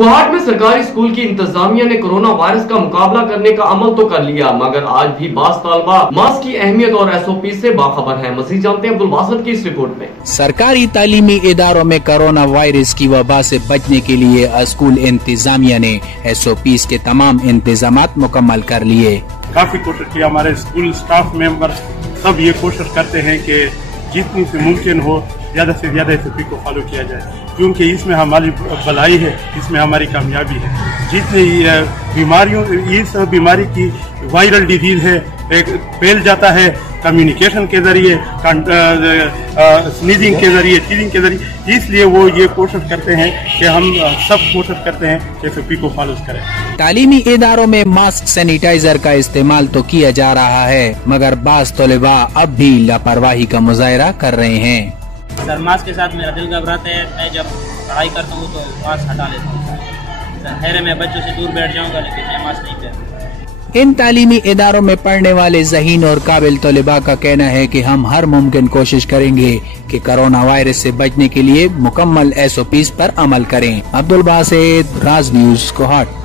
कोहाट में सरकारी स्कूल की इंतजामिया ने कोरोना वायरस का मुकाबला करने का अमल तो कर लिया, मगर आज भी बास तालबा मास्क की अहमियत और SOP से बाखबर है। मजीद जानते हैं अब्दुल बासित की इस रिपोर्ट में। सरकारी तालीमी इदारों में कोरोना वायरस की वबा से बचने के लिए स्कूल इंतजामिया ने SOPs के तमाम इंतजामात मुकम्मल कर लिए। काफी कोशिश की, हमारे स्कूल स्टाफ मेंबर सब ये कोशिश करते हैं कि जितनी से मुमकिन हो ज्यादा से ज्यादा SOP को फॉलो किया जाए, क्योंकि इसमें हमारी भलाई है, इसमें हमारी कामयाबी है। जितनी बीमारियों, इस बीमारी की वायरल डिजीज है, फैल जाता है कम्युनिकेशन के जरिए, स्नीजिंग के जरिए, चीजिंग के जरिए, इसलिए वो ये कोशिश करते हैं कि हम सब कोशिश करते हैं कि SOP को फॉलो करें। तालीमी इदारों में मास्क सैनिटाइजर का इस्तेमाल तो किया जा रहा है, मगर बास तलबा अब भी लापरवाही का मुजाहरा कर रहे हैं। सर मास्क के साथ मेरा दिल घबराता है, मैं जब पढ़ाई करता हूँ तो मास्क हटा लेता हूँ सर। खैर मैं बच्चों से दूर बैठ जाऊँगा, लेकिन मैं मास्क नहीं पहनूँगा। इन तालीमी इदारों में पढ़ने वाले ज़हीन और काबिल तलबा का कहना है कि हम हर मुमकिन कोशिश करेंगे कि कोरोना वायरस से बचने के लिए मुकम्मल SOPs पर अमल करें। अब्दुल बासित, राज न्यूज़, कोहाट।